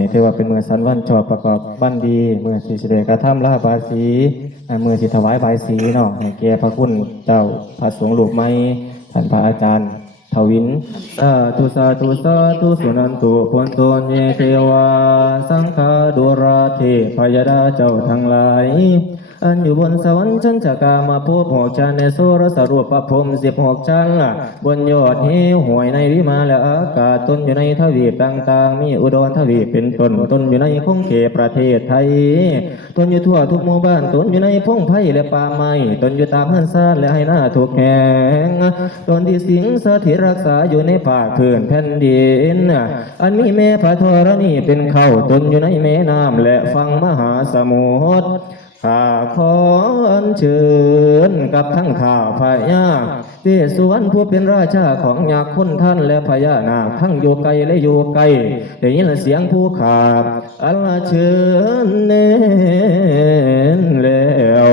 นี้ถือว่าเป็นมือสันวันชอบประกอบบ้านดีมือสีเสด็จกระทำลาบาสีมือสิถวายบายสีเนาะให้แก่พระคุณเจ้าพระสงฆ์รูปไม้ท่านพระอาจารย์ทวินสาธุสาธุสาธุสุนันตุพลตนเยเทวาสังฆาดุราเทพยดาเจ้าทั้งหลายอันอยู่บนสวรรค์ชั้นจักรามาพบหกชั้นในโซรสรูปประพรม16 ชั้นบนยอดเหวห่วยในวิมานและอากาศตนอยู่ในทวีปต่างๆมีอุดรทวีปเป็นตนอยู่ในคงเขตประเทศไทยตนอยู่ทั่วทุกหมู่บ้านตนอยู่ในพงไผ่และป่าไม้ตนอยู่ตามเฮือนซ่านและให้หน้าทุกแห่งตนที่สิงสถิตรักษาอยู่ในภาคพื้นแผ่นดินอันมีแม่พระธรณีเป็นเขาตนอยู่ในแม่น้ำและฝั่งมหาสมุทรข้าขออัญเชิญกับทั้งข่าวพญาเวสสุวรรณผู้เป็นราชาของยักษ์คนท่านและพญานาคทั้งอยู่ไกลและอยู่ไกลได้ยินเสียงผู้ขาบอัญเชิญเน้นแล้ว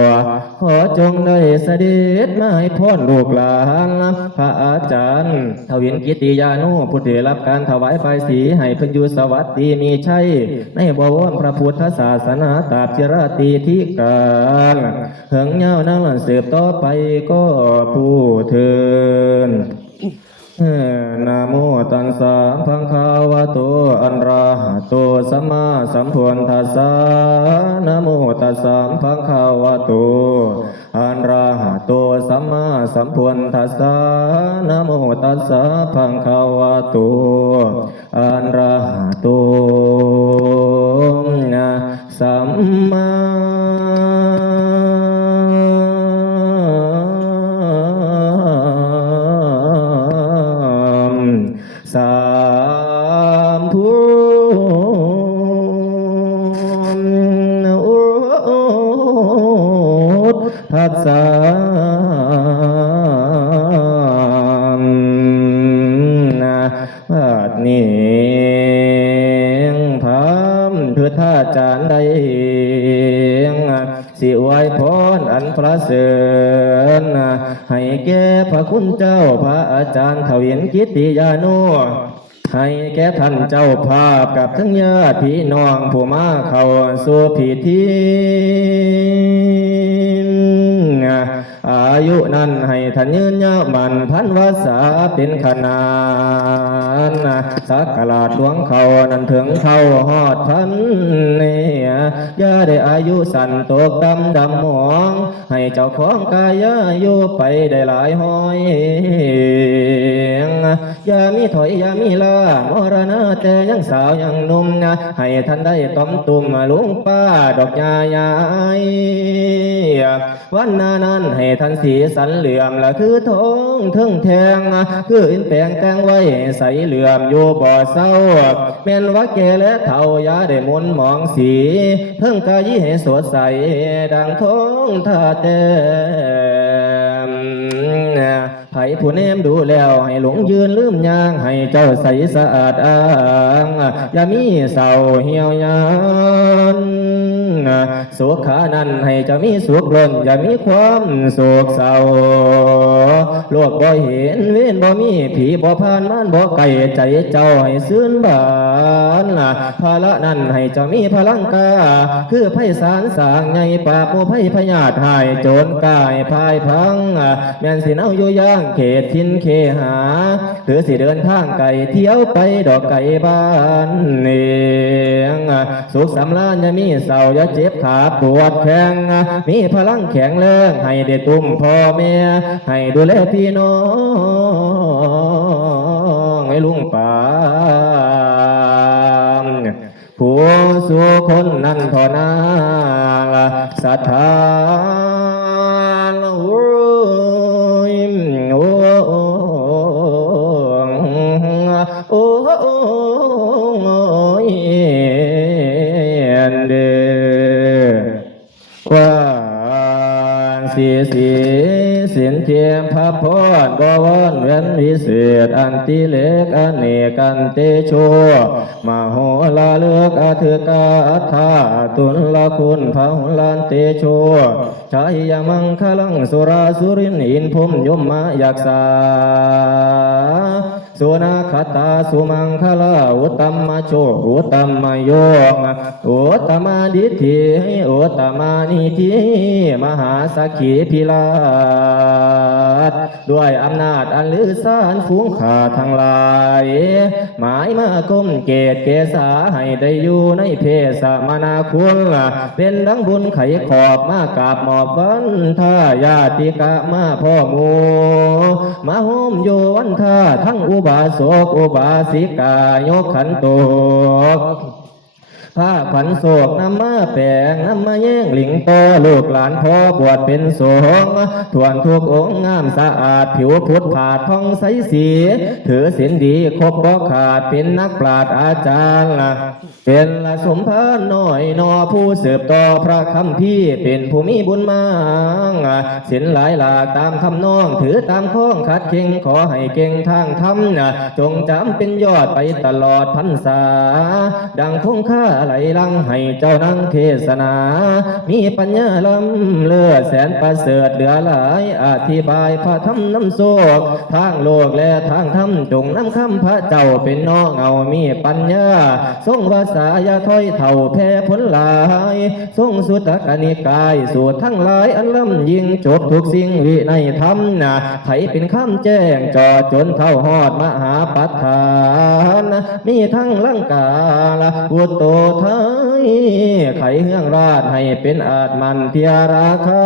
ขอจงได้เสด็จมาให้พรลูกหลานพระอาจารย์ทวินกิติยานุผู้ได้รับการถวายบายสีให้เพิ่นอยู่สวัสดีมีชัยในบวรพระพุทธศาสนาตราบจิรติธิการเหิงเงานั่งสืบต่อไปก็ผู้เทินนะโมตัสสะภะคะวะโตอะระหะโตสัมมาสัมพุทธัสสะนะโมตัสสะภะคะวะโตอะระหะโตสัมมาสัมพุทธัสสะนะโมตัสสะภะคะวะโตอะระหะโตสัมมาสัมพุทธัสสะบัดนี้พามพุทธาจารย์ใดสิไว้พรอันประเสริฐให้แก่พระคุณเจ้าพระอาจารย์ทวินกิติยานุให้แก่ท่านเจ้าภาพกับทั้งญาติพี่น้องผู้มาเข้าสู่พิธีอายุนั้นให้ท่านยืนยาวมันพันวาษาเป็นขนาดสักการะหลวงเขานั้นถึงเขาหอดพันเนี่ยอย่าได้อายุสั้นตกดำหมองให้เจ้าของกายอยู่ไปได้หลายห้อยอย่ามีถอยอย่ามีลามรณะแต่ยังสาวยังหนุ่มให้ท่านได้ต้มตุ่มลุงป้าดอกยายวันนั้นให้ท่านสีสันเหลื่อมละคือทองทึ่งแทงคืออินแปลงแตงไว้ใสเหลื่อมอยู่บ่อเศร้าแม่นว่าแก่และเฒ่ายาได้มนมองสีเพิ่งกายให้สดใสดังท้องท่าแต้มไผ่ผู้เนมดูแล้วให้หลงยืนลืมยางให้เจ้าใสสะอาดอ่างอย่ามีเศร้าเหี่ยวยานสุขขานั้นให้เจ้ามีสุขล้นอย่ามีความโศกเศร้าโลกบ่เห็นเว้นบ่มีผีบ่ผ่านม่านบ่ไก่ใจเจ้าให้ซื่นบานภาระนั้นให้เจ้ามีพลังกาคือไพศาลสร้างใหญ่ปราบโมไพพญาติหายโจรกายพายพังแม่นสิเอาอยู่ย่างเขตทินเคหาหรือสิเดินทางไก่เที่ยวไปดอกไก่บ้านเองสุขสำราญอย่ามีเศร้าอย่าเจ็บขาปวดแข้งมีพลังแข็งแรงให้ได้ตุ้มพ่อแม่ให้ดูแลพี่น้องให้ลุงป่าผู้สู่คนนั้นพอนาศรัทธาสีเสียนเทียมพระพรบวรเวียนวิเศษอันติเล็กอเนกันเตโชมโหลาเลือกอธิกาอัฏฐาตุลคุณพระหุลานเตโชชัยยมังคลังสุราสุรินอินพุมยมมายักษา สุนาคตาสุมังคลาอุตตมโชอุตตมโยอุตตมาดิธิอุตตมานิธิมหาสักขีพิลาศด้วยอำนาจอันลือสานฝูงข้าทั้งหลายหมายมาก้มเกตเกษาให้ได้อยู่ในเพศมนาคุณเป็นดังบุญไขขอบมากราบหมอบวันท่าญาติกะมาพ่อหมูมาโฮมโยวันท่าทั้งอุบาสกอุบาสิกายกขันโตผ้าผันโศกนำมาแปลงนำมาแย่งหลิงโตลูกหลานพ่อบวชเป็นสงฆ์ทวนทุกองค์งามสะอาดผิวพุทธผาดทองใสสีถือศีลดีครบบ่ขาดเป็นนักปราชญ์อาจารย์เป็นละสมภารน้อยนอผู้สืบต่อพระคำพี่เป็นผู้มีบุญมากศีลหลายหลากตามคำน้องถือตามข้องขัดเข่งขอให้เก่งทางธรรมจงจำเป็นยอดไปตลอดพรรษาดังคงค่าไหลลังให้เจ้านั่งเทศนามีปัญญาล้ำเลือแสนประเสริฐเหลือหลายอธิบายพระธรรมน้ำโศกทางโลกและทางธรรมจงน้ำคำพระเจ้าเป็นน้องเอามีปัญญาทรงภาษายาถ้อยเท่าแพ้ผลหลายทรงสุตตะนิกายสูตรทั้งหลายอันล้ำยิ่งจบทุกสิ่งวิในธรรมไผเป็นคำแจ้งจอจนเท่าหอดมหาปัฏฐานมีทั้งลังกาลอุตโตไทยไขเฮืองราชให้เป็นอาจมันเทียราคา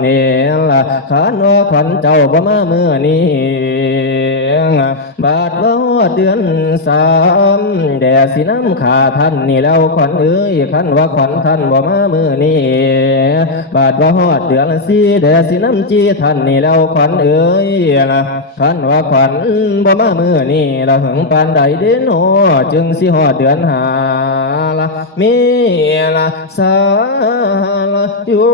เนล่ะขานอขวัญเจ้าบ่มาเมื่อนี้บาทว่าเดือนสามแด่สิน้ำขาท่านนี่แล้วขวัญเอ้ยขันว่าขวัญท่านบ่มาเมื่อนี้บาทว่าเดือนสี่แด่สิน้ำจีท่านนี่แล้วขวัญเอ้ยขันว่าขวัญบ่มาเมื่อนี้ละหึงปานใดเด้โนจึงสิเดือนหาละมีละสาละอยู่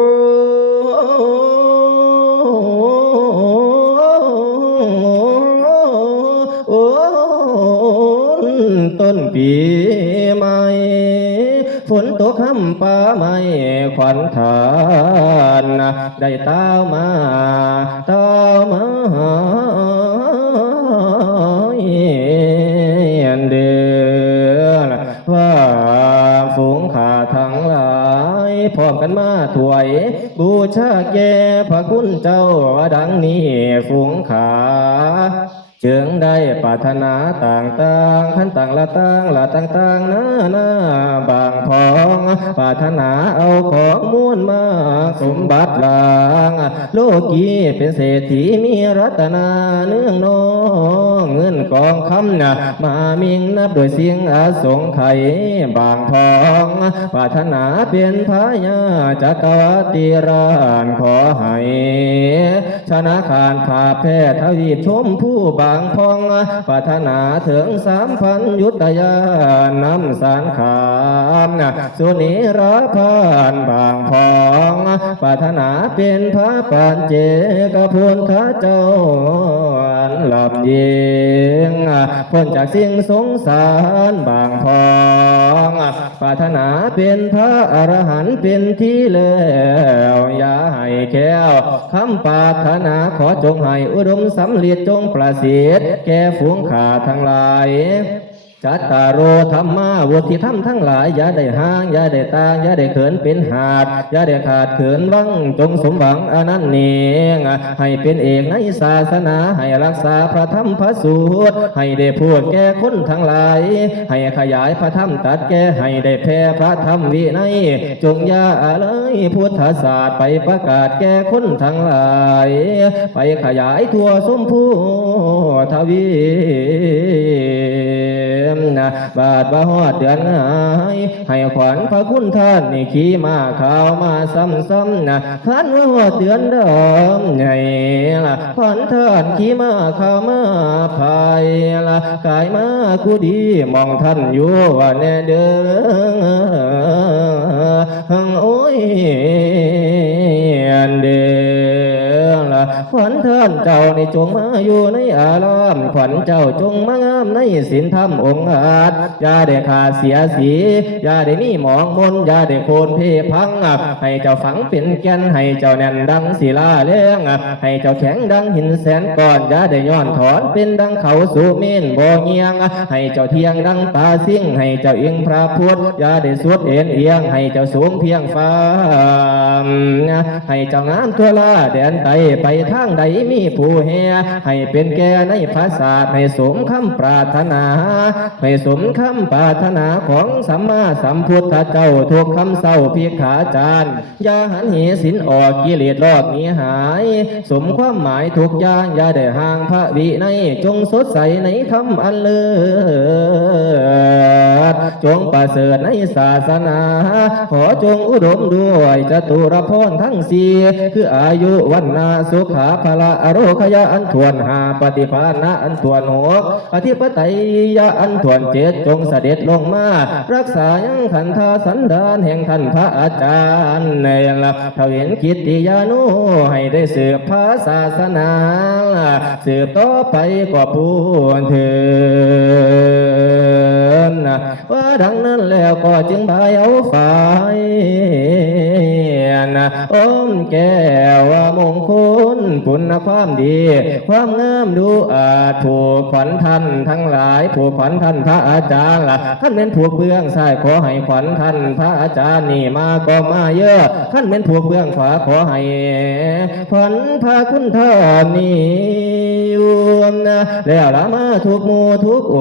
ต้นปีใหม่ฝนตกค่ำป่าไม้ขวัญทานได้เต้ามาเดือนว่าฝูงข้าทั้งหลายพร้อมกันมาถวายบูชาแก่พระคุณเจ้าดังนี้ฝูงข้าจึงได้ปรารถนาต่างๆขั้นต่างละต่างๆนาบางพองปรารถนาเอาของม้วนมาสมบัติลางโลกีเป็นเศรษฐีมีรัตนาเนื่องน้องเงินกองคำมามิงนับโดยเสียงอาสงไขยบางพองปรารถนาเป็นพญาจักรวรรดิราชขอให้ชนะขานขาแพทย์ทวีชมผู้บางพองปรารถนาถึง3,000 ยุทธยานำสารขามสุนิราพานบางพองปรารถนาเป็นพระปานเจกพุทธเจ้าอันหลับยิงพ้นจากสิ่งสงสารบางพองปรารถนาเป็นพระอรหันต์เป็นที่แล้วอย่าให้แก้วคำปรารถนาขอจงให้อุดมสำเร็จจงประสิทธิ์แก่ฝูงข้าทั้งหลายจัตตารโอธรรมาวุฒิธรรมทั้งหลายอย่าได้ห่างอย่าได้ตางอย่าได้เขินเป็นหาดอย่าได้ขาดเขินวังจงสมหวังอนันต์เนงให้เป็นเอกในศาสนาให้รักษาพระธรรมพระสูตรให้ได้พูดแก่คนทั้งหลายให้ขยายพระธรรมตัดแก่ให้ได้แผ่พระธรรมวินัยจงอย่าเลยพุทธศาสตร์ไปประกาศแก่คนทั้งหลายไปขยายทั่วสมภูทวีบาทบาหอดเดือนหายให้ขวัญพระคุณท่านนี่ขี่มาข่าวมาซ้ำท่านว่าหอดเดือนเดิมไงล่ะขวัญท่านขี่มาข่าวมาภายล่ะกายมากูดีมองท่านอยู่ว่าแน่เด้อโอ้ยเด้อล่ะ ขวัญเทินเจ้าในจงมาอยู่ในอารามขวัญเจ้าจงมางามในศีลธรรมองค์อาจอย่าได้ขาดเสียสีอย่าได้มีหมองมนอย่าได้โคนเพพังให้เจ้าฝังเป็นแก่นให้เจ้าแน่นดังศิลาเลี้ยงให้เจ้าแข็งดังหินแสนก้อนอย่าได้ย้อนถอนเป็นดังเขาสูเมนบ่เงียงให้เจ้าเทียงดังตาซิ่งให้เจ้าเอียงพระพุทธอย่าได้สุดเอ็นเอียงให้เจ้าสูงเพียงฟ้าให้เจ้างามทั่วลาแดนไตไปทางใดมีผู้แห่ให้เป็นแก่ในภาษาให้สมคำปรารถนาให้สมคำปรารถนาของสัมมาสัมพุทธเจ้าทุกคำเศร้าพิกขาจารอย่าหันเหสินออกกิเลสลอกหนีหายสมความหมายทุกอย่างอย่าได้ห่างพระวินัยจงสดใสในธรรมอันเลิศจงประเสริฐในศาสนาขอจงอุดมด้วยจตุรพรทั้งสี่คืออายุวันนาสุขาภละอโรคยะอันทวนหาปฏิภาณะอันทวนหกอธิปไตยะอันทวนเจ็ดจงเสด็จลงมารักษายังขันธาสันดานแห่งท่านพระอาจารย์ในละทวินกิตติยานุให้ได้สืบพระศาสนาสืบต่อไปก็พูนเถิดว่าดังนั้นแล้วก็จึงบายเอาฝ่ายอมแก้วมงคลคุณความดีความงามดูอาจผูกขวัญท่านทั้งหลายผูกขวัญท่านพระอาจารย์ท่านเป็นผูกเบื้องซ้ายขอให้ขวัญท่านพระอาจารย์นี่มาก็มาเยอะท่านเป็นผูกเบื้องขวาขอให้ขวัญพระคุณท่านนี่อยู่แล้วละมาทุกหมู่ทุกอ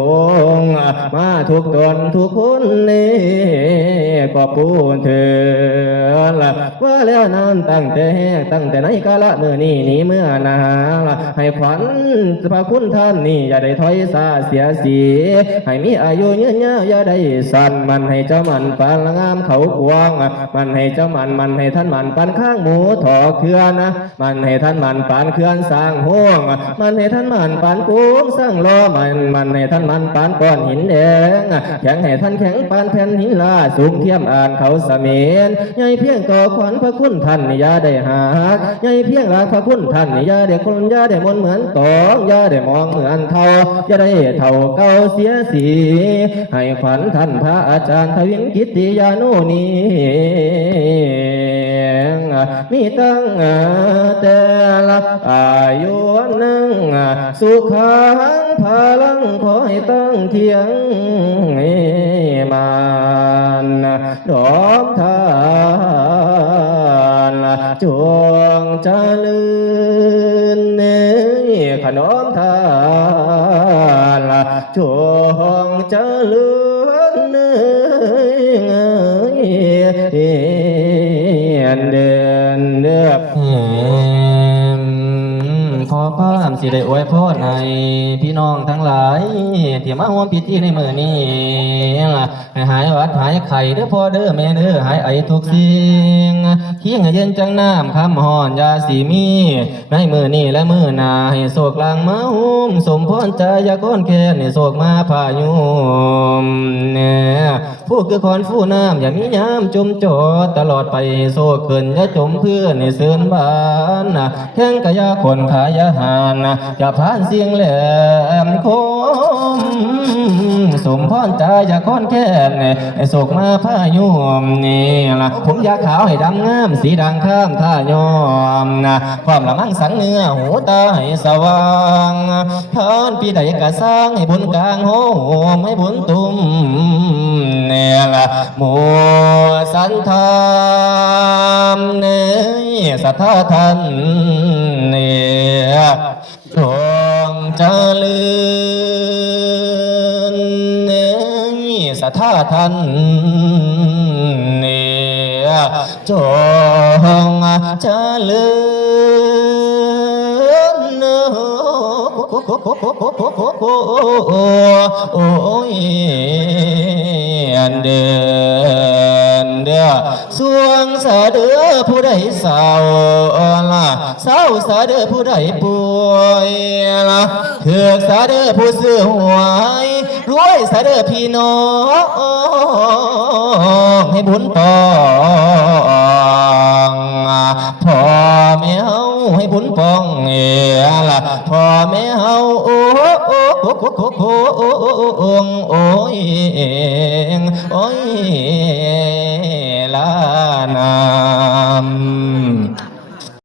งค์มาทุกตนทุกคนนี่ก็พูดเถิดว่าแล้วนั้นตั้งแต่ไหนกาละเมื่อนี้นี้เมื่อนาให้ขวัญพระคุณท่านนี่อย่าได้ถอยซาเสียสีให้มีอายุยืนยาวอย่าได้สั้นมันให้เจ้ามันปานงามเขากวางมันให้เจ้ามันให้ท่านมันปานข้างหมูถอเขื่อนมันให้ท่านมันปานเขื่อนสร้างห้วงมันให้ท่านมันปานกุ้งสร้างล้อมันให้ท่านมันปานก้อนหินแดงแข็งให้ท่านแข็งปานแผ่นหินลาสูงเทียมอ่านเขาเสมียนใหญ่เพียงต่อขวัญพระคุณท่านอย่าได้หากใหญ่เพียงลาพระคุณท่านอย่าได้คนอย่าได้มนเหมือนตองอย่าได้มองเหมือนเท่าอย่าได้เท่าเก่าเสียสีให้ขวัญท่านพระอาจารย์ทวินกิตติยานุนี้มีตั้งแต่ละอายุนึงสุขังพลังขอให้ตั้งเทียงมันดอกทานจวงเจริญขนมทานจวงเจริญเดินเลือกขอพามสิได้อวยพรให้พี่น้องทั้งหลายที่มาร่วมพิธีในมื้อนี้ให้หายหวัดหายไข้เด้อพ่อเด้อแม่เด้อหายไอทุกสิ่งขี้ให้เย็นจังน้ำคำฮ้อนยาสีมีในมื้อนี้และมื้อหน้าให้โศกลางมาหุ้มสมพรใจอย่าก้อนแค้นให้โศกมาพายุมผู้คือคอนฟูน้ำอย่ามียามจมจอดตลอดไปโศกเกินอย่าจมเพื่อนให้เสื่อนบานแข้งกะยาคนขายอาหารอย่าผ่านเสียงแหลมคมสมพรใจอย่าก้อนแค้นให้โศกมาพายุมนี่ล่ะผมยาขาวให้ดำงามสีดังข้ามท่ายอมความละมั่งสังเนื้อหูตาให้สว่างทานปีใดกะสร้างให้บุญกลางโหมให้บุญตุ่มเนี่ยละมัวสันธามเนี่ยสัทธาท่านเนี่ยดวงเจริญเนี่ยสัทธาท่านเนี่ยจงเจริญโอ้ยเดินส สวงสาเด้อผู้ใดเศร้าละเศร้าสาเด้อผู้ใดป่วยละเถือกสาเด้อผู้ซื้อหวยรวยสาเด้อพี่น้องให้บุญตองพ่อแม่เฮาให้บุญปองละพ่อแม่เฮาโอ้โอ้โอ้โอ้โอ้โอ้โอ้โอ้โอ้ยโอ้ยลานาม